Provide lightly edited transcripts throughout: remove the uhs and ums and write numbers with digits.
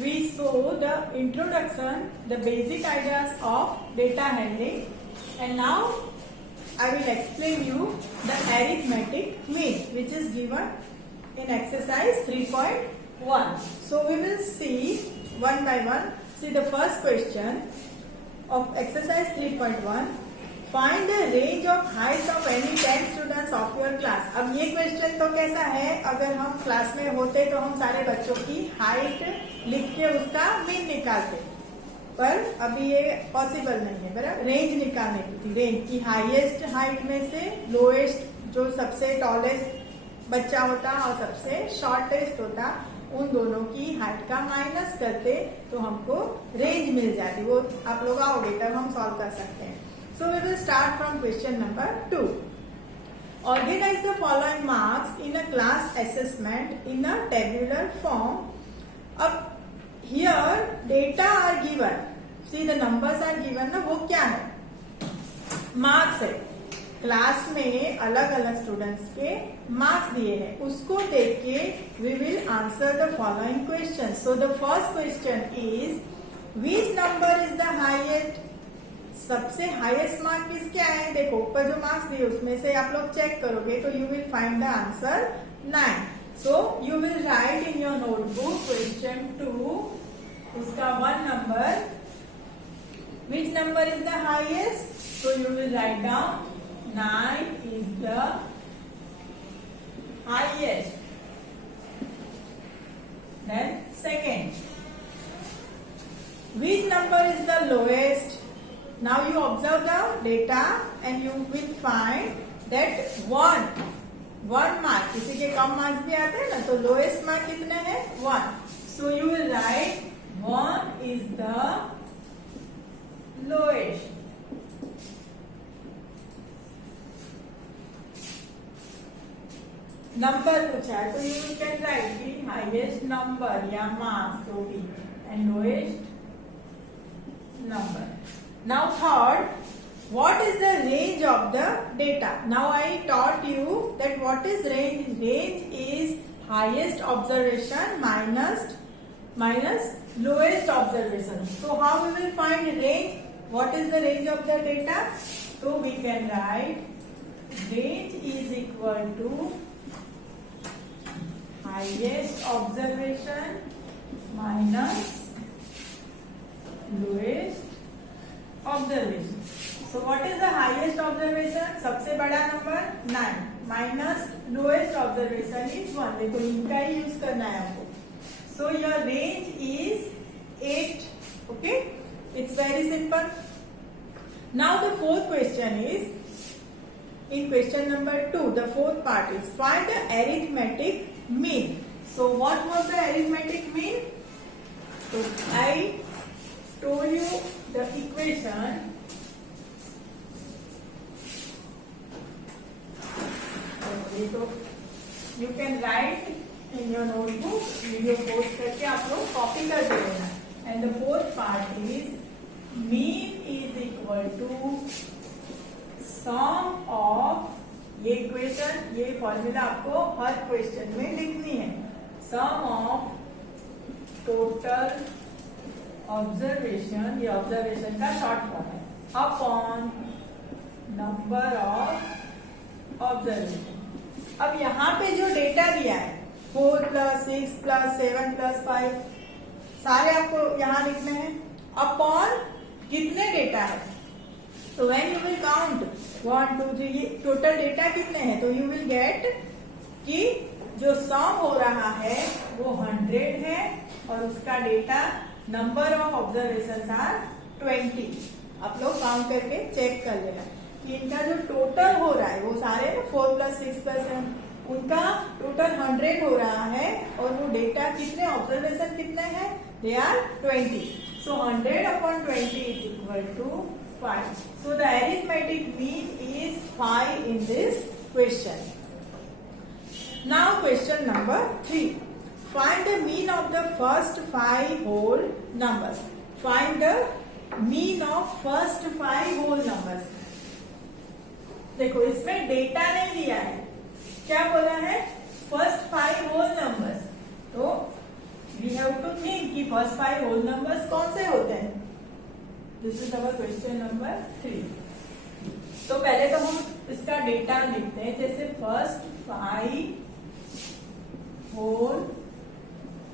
we saw the introduction, the basic ideas of data handling, and now I will explain you the arithmetic mean, which is given in exercise 3.1. So we will see one by one. See the first question of exercise 3.1. Find the range of heights of any 10 students of your class. अब ये question तो कैसा है, अगर हम class में होते तो हम सारे बच्चों की हाइट लिख के उसका मीन निकालते, पर अभी ये पॉसिबल नहीं है। बराबर, रेंज निकालने की थी, रेंज की हाईएस्ट हाइट में से लोएस्ट, जो सबसे टॉलेस्ट बच्चा होता और सबसे शॉर्टेस्ट होता, उन दोनों की हाइट का माइनस करते तो हमको रेंज मिल जाती। वो आप लोग आओगे तब हम सॉल्व कर सकते हैं। So we will start from question number 2. Organize the following marks in a class assessment in a tabular form. अब here data are given. See the numbers are given ना, वो क्या है? मार्क्स है। क्लास में अलग अलग स्टूडेंट्स के मार्क्स दिए हैं, उसको देख के we will answer the following questions. So the first question is, which number is the highest? सबसे हाईएस्ट मार्क किस क्या है? देखो ऊपर जो मार्क्स दिए उसमें से आप लोग चेक करोगे तो you will find the answer 9. So you will write in your notebook question 2, उसका 1 number, which number is the highest? So you will write down 9 is the highest. Then second, which number is the lowest? Now you observe the data and you will find that one mark, किसी के कम marks भी आते हैं ना, तो lowest mark कितने हैं? 1. So you will write 1 is the lowest. Number पूछा है तो you can write the highest number या मार्क्स जो भी and lowest number. Now third, what is the range of the data? Now I taught you that what is range. Range is highest observation minus lowest observation. So how we will find range? What is the range of the data? So we can write range is equal to highest observation minus lowest observation. So what is the highest observation? सबसे बड़ा number 9 minus lowest observation is 1. देखो इनका ही use करना है आपको. So your range is 8. Okay, it's very simple. Now the fourth question is in question number 2. The fourth part is find the arithmetic mean. So what was the arithmetic mean? तो आई told you the equation. Okay, so you can write in your notebook, video post करके आप लोग copy कर देना. And the fourth part is mean is equal to sum of, ये equation, ये formula आपको हर question में लिखनी है. सम ऑफ टोटल ऑब्जर्वेशन, ये ऑब्जर्वेशन का शॉर्ट फॉर्म है, अपॉन नंबर ऑफ ऑब्जर्वेशन. अब यहाँ पे जो डेटा दिया है 4 + 6 + 7 + 5 सारे आपको यहाँ लिखने हैं. अपॉन कितने डेटा है? तो व्हेन यू विल काउंट 1 2 3, ये टोटल डेटा कितने हैं, तो यू विल गेट कि जो सम हो रहा है वो 100 है और उसका data number of observation are 20. आप लोग काउंट करके चेक कर लेना कि इनका जो टोटल हो रहा है वो सारे 4 + 6 + 7, उनका टोटल 100 हो रहा है और वो डेटा कितने ऑब्जर्वेशन कितने हैं? They are 20. So 100/20 is equal to 5. So the arithmetic mean is 5 in this question. Now question number 3. Find the mean of the first 5 whole numbers. Find the mean of first 5 whole numbers. देखो इसमें data नहीं दिया है, क्या बोला है? First 5 whole numbers. तो we have to think कि फर्स्ट 5 होल नंबर्स कौन से होते हैं. This is our question number 3. तो पहले तो हम इसका डेटा लिखते हैं. जैसे फर्स्ट 5 होल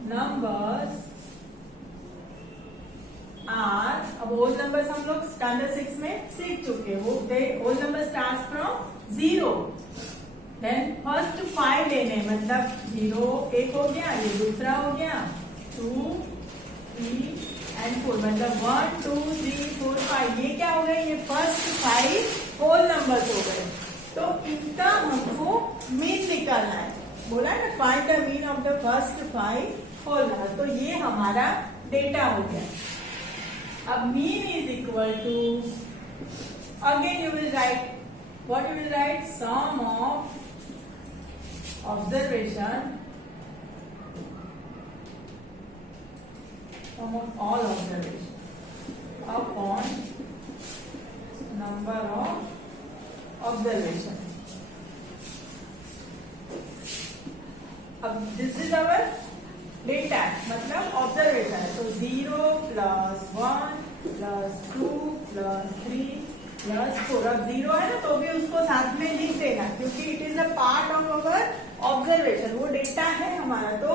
नंबर्स आर, अब होल नंबर्स हम लोग स्टैंडर्ड 6 में सीख चुके हैं. वो whole number start from 0. Then first 5 लेने, मतलब 0 एक हो गया, ये दूसरा हो गया, 2 3 एंड 4, मतलब 1 2 3 4 5. ये क्या हो गए, ये फर्स्ट 5 होल नंबर्स हो गए. तो इनका हमको मीन निकालना है. बोला है ना, find the mean of the first 5 whole numbers. तो ये हमारा डेटा हो गया. अब mean is equal to, again you will write, what you will write, sum of observation, sum of all observation upon number of observation. अब this is our data, मतलब observation है. तो 0 प्लस 1 प्लस 2 प्लस 3 प्लस 4. अब 0 है ना, तो भी उसको साथ में लिख देना, क्योंकि it is a part of our observation. वो डेटा है हमारा. तो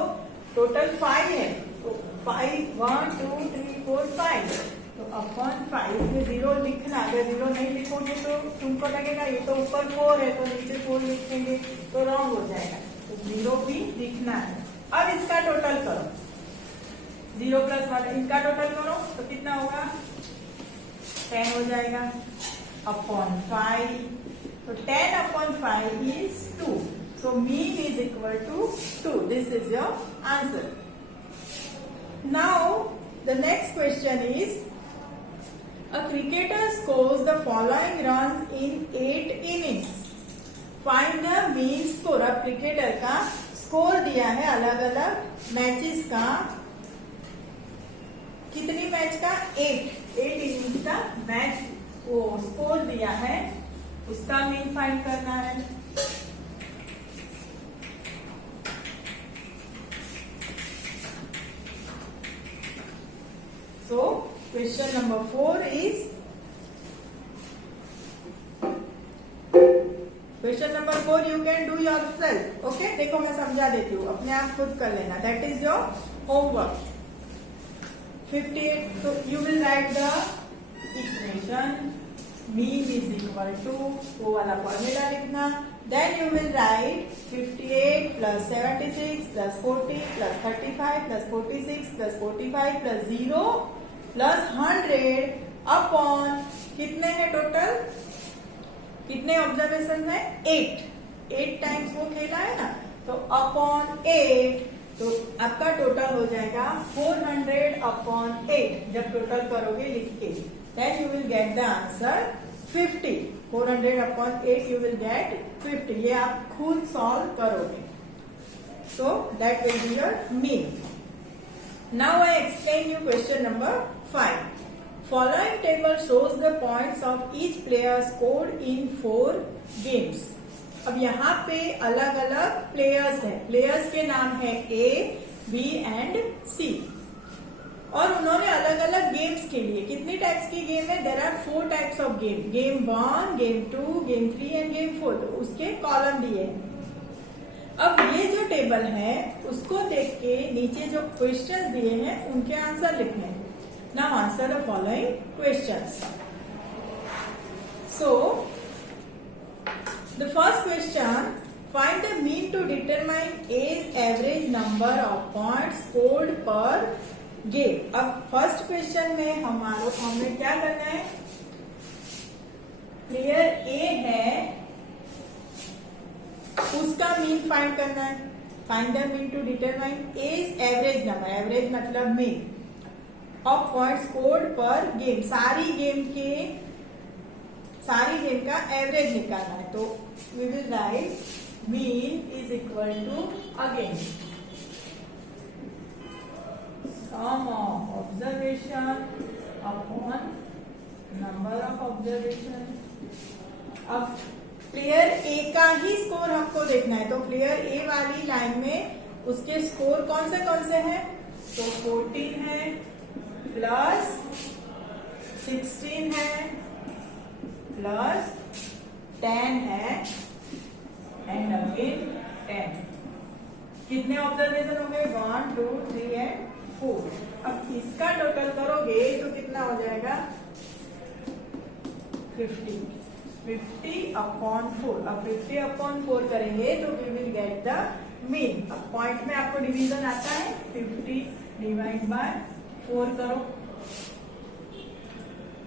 टोटल 5 है. तो 5 1 2 3 4 5. तो अपॉन 5 में 0 लिखना. अगर 0 नहीं लिखोगे तो तुमको लगेगा ये तो ऊपर 4 है, तो नीचे 4 लिखेंगे तो रॉन्ग हो जाएगा. तो 0 भी लिखना है. अब इसका टोटल करो, 0 प्लस 1, इनका टोटल करो तो कितना होगा, 10 हो जाएगा अपॉन 5. तो 10 upon 5 is 2. So mean is equal to 2. This is your answer. Now the next question is, a cricketer scores the following runs in 8 innings. Find the mean score. अब cricketer का score दिया है अलग अलग matches का. कितनी match का, 8 innings का मैच वो स्कोर दिया है, उसका मीन फाइंड करना है. So question number 4 is, question number 4 you can do yourself. Okay, देखो मैं समझा देती हूँ, अपने आप खुद कर लेना. That is your homework. 58. तो you will write the equation, mean is equal to, वो वाला फॉर्मूला लिखना. Then you will write 58 plus 76 plus 40 plus 35 plus 46 plus 45 plus 0 plus 100 upon, कितने हैं टोटल, कितने ऑब्जर्वेशन है, 8 टाइम्स वो खेला है ना, तो अपॉन 8. तो आपका टोटल हो जाएगा 400 अपॉन 8. जब टोटल करोगे लिख के, then you will get the answer 50. 400 upon 8 you will get 50. ये आप खुद सॉल्व करोगे. So that will be your mean. Now I explain you question number 5. Following table shows the points of each player scored in 4 games. अब यहाँ पे अलग अलग players हैं. प्लेयर्स के नाम है A, B एंड C. और उन्होंने अलग अलग गेम्स के लिए, कितनी टाइप्स की गेम है, there are 4 types of game. Game 1, game 2, game 3 and game 4. तो उसके कॉलम दिए हैं. अब ये जो टेबल है उसको देख के नीचे जो क्वेश्चंस दिए हैं उनके आंसर लिखने हैं. Now answer the following questions. So, the first question, find the mean to determine A's average number of points scored per game. अब फर्स्ट क्वेश्चन में हमें क्या करना है, प्लेयर A है उसका मीन फाइंड करना है. Find the mean to determine A's average number. Average मतलब mean of point scored per game. सारी गेम का एवरेज निकालना है. तो we will write mean is equal to, again sum of observation upon number of observation. अब player A का ही score हमको देखना है. तो प्लेयर ए वाली लाइन में उसके स्कोर कौन से हैं, तो 14 है प्लस 16 है प्लस 10 है एंड अगेन 10। कितने ऑब्जर्वेशन हो गए? 1 2 3 एंड 4। अब इसका टोटल करोगे तो कितना हो जाएगा? 50 अपॉन 4। अब 50 अपॉन 4 करेंगे तो we will get the mean. अब पॉइंट में आपको डिवीजन आता है, 50 डिवाइड बाय 4 करो,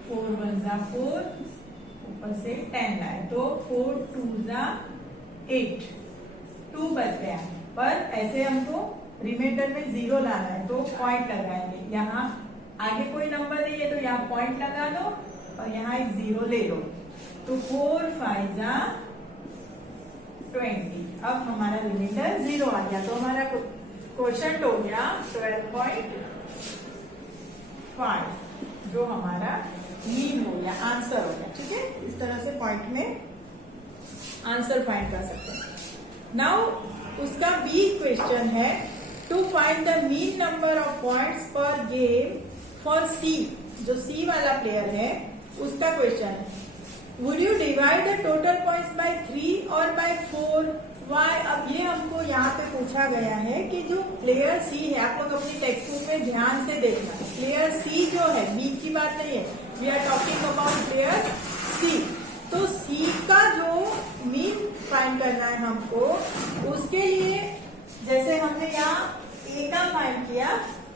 4 1 जा 4, ऊपर से 10 लाए तो 4 2 जा 8, 2 बच गया। पर ऐसे हमको रिमाइंडर में 0 लाना है तो पॉइंट लगाएंगे। यहाँ आगे कोई नंबर नहीं है तो यहाँ पॉइंट लगा दो और यहाँ एक 0 ले लो, तो 4 5 जा 20। अब हमारा रिमाइंडर 0 आ गया तो हमारा क्वोशंट हो गया 12.5, जो हमारा मीन हो गया, आंसर हो गया। ठीक है, इस तरह से पॉइंट में आंसर फाइंड कर सकते हैं। नाउ उसका बी क्वेश्चन है to find the mean number of points per game for C. जो सी वाला प्लेयर है उसका क्वेश्चन है, would you divide the total points by 3 और बाय 4? वाई? अब ये हमको यहाँ पे पूछा गया है कि जो प्लेयर सी है, आप लोग अपनी टेक्स्ट बुक में ध्यान से देखना, प्लेयर सी जो है, बी की बात नहीं है, we are talking about player C. तो सी का जो मीन फाइंड करना है हमको, उसके लिए जैसे हमने यहाँ ए का फाइंड किया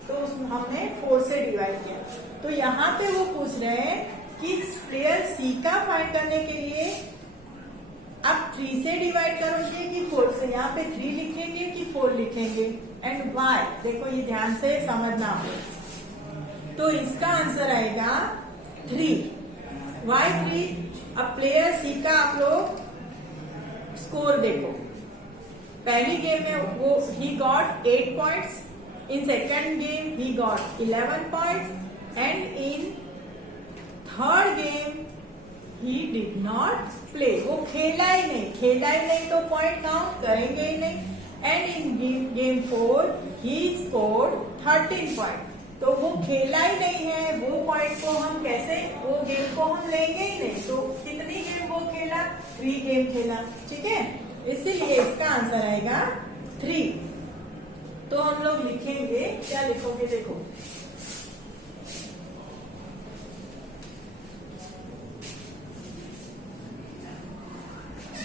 तो हमने 4 से डिवाइड किया, तो यहाँ पे वो पूछ रहे हैं कि प्लेयर सी का फाइंड करने के लिए आप 3 से डिवाइड करोगे कि 4 से? यहाँ पे 3 लिखेंगे कि 4 लिखेंगे? And why? देखो ये ध्यान से समझना हो, तो इसका आंसर आएगा 3। वाई 3? अब प्लेयर सी का आप लोग स्कोर देखो, पहली गेम में वो he got 8 points, in second game he got 11 points and in third game he did not play. वो खेला ही नहीं तो पॉइंट काउंट करेंगे ही नहीं। And in game 4 he scored 13 point. तो वो खेला ही नहीं है, वो पॉइंट को हम कैसे, वो गेम को हम लेंगे ही नहीं। तो कितनी गेम वो खेला? 3 गेम खेला। ठीक है, इसीलिए इसका आंसर आएगा 3। तो हम लोग लिखेंगे, क्या लिखोगे? देखो,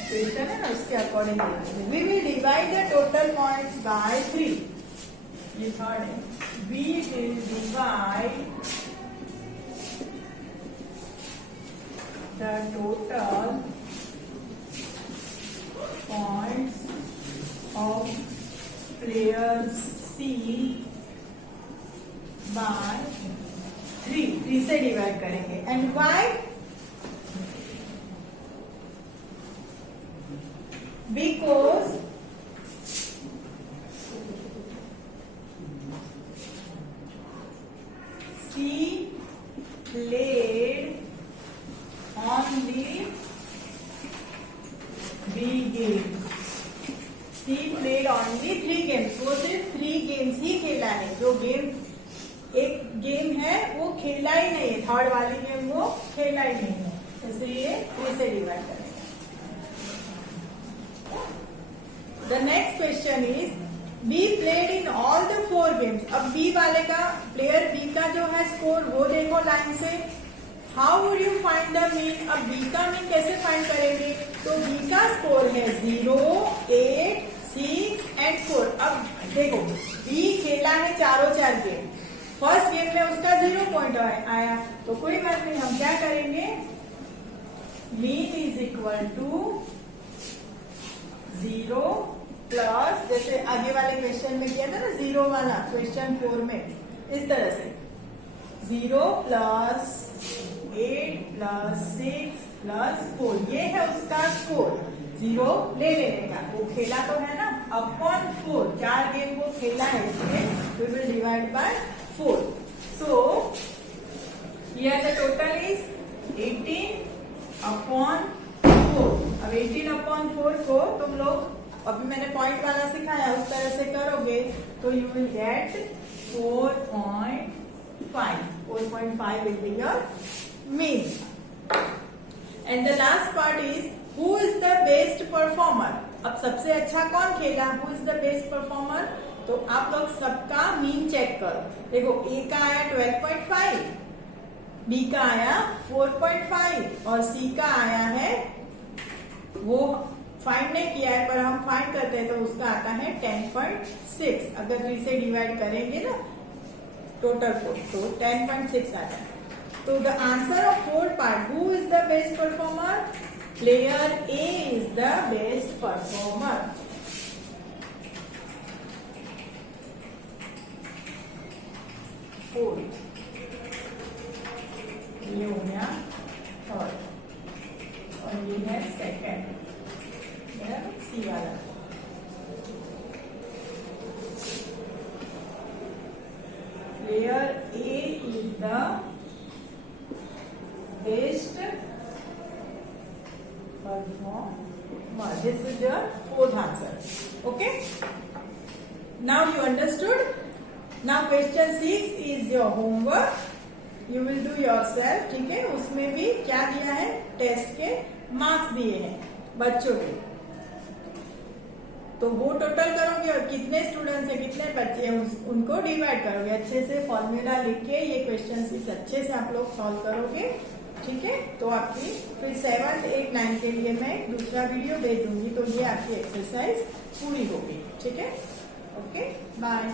क्वेश्चन है ना, उसके according we will divide the total points by 3। ये थर्ड है, we will divide the total points of player C by 3 से डिवाइड करेंगे। And why? Because she played only 3 games. She played only 3 games. वो सिर्फ 3 गेम्स ही खेला है। जो गेम एक गेम है वो खेला ही नहीं है, थर्ड वाली गेम वो खेला ही नहीं है, इसलिए 3 से डिवाइड करें। The next question is B played in all the 4 games. अब B वाले का, प्लेयर B का जो है स्कोर वो देखो लाइन से। How would you find the mean? अब B का मीन कैसे फाइंड करेंगे? तो B का स्कोर है 0 8 6 एंड 4। अब देखो B खेला है 4 गेम, फर्स्ट गेम में उसका 0 पॉइंट आया, तो कोई बात नहीं, हम क्या करेंगे, mean is equal to 0 plus, जैसे आगे वाले क्वेश्चन में किया था ना 0 वाला, क्वेश्चन 4 में इस तरह से 0 प्लस 8 प्लस 6 प्लस 4, ये है उसका स्कोर। 0 ले लेने का, वो खेला तो है ना, अपॉन 4, 4 गेम वो खेला है, इसलिए we will divide by 4। So here the total is 18 upon 4। अब 18 अपॉन 4 को तुम लोग, अभी मैंने पॉइंट वाला सिखाया, उस तरह से करोगे तो you will gate 4.5. 4.5 will be your mean. And the last part is who is the best performer. अब सबसे अच्छा कौन खेला, who is the best performer? तो आप लोग सबका मीन चेक करो. देखो ए का आया 12.5, बी का आया 4.5 और सी का आया है, वो फाइंड नहीं किया है पर हम फाइंड करते हैं तो उसका आता है 10.6. अगर 3 से डिवाइड करेंगे ना टोटल को तो 10.6 आता है. तो the answer of fourth part, who is the best performer? Player A is the best performer. Fourth, ये हो गया थर्ड और ये है सेकेंड, सी वाला. Player A is the best performer. This is your fourth answer. Okay. Now you understood. Now question 6 is your homework. You will do yourself. ठीक है. उसमें भी क्या दिया है? टेस्ट के मार्क्स दिए हैं बच्चों के. तो वो टोटल करोगे और कितने स्टूडेंट्स हैं, कितने बच्चे हैं, उनको डिवाइड करोगे. अच्छे से फॉर्मूला लिख के ये क्वेश्चन अच्छे से आप लोग सॉल्व करोगे. ठीक है. तो आपकी फिर 7th, 8th, 9th के लिए मैं दूसरा वीडियो भेज दूंगी तो ये आपकी एक्सरसाइज पूरी होगी. ठीक है. Okay, bye.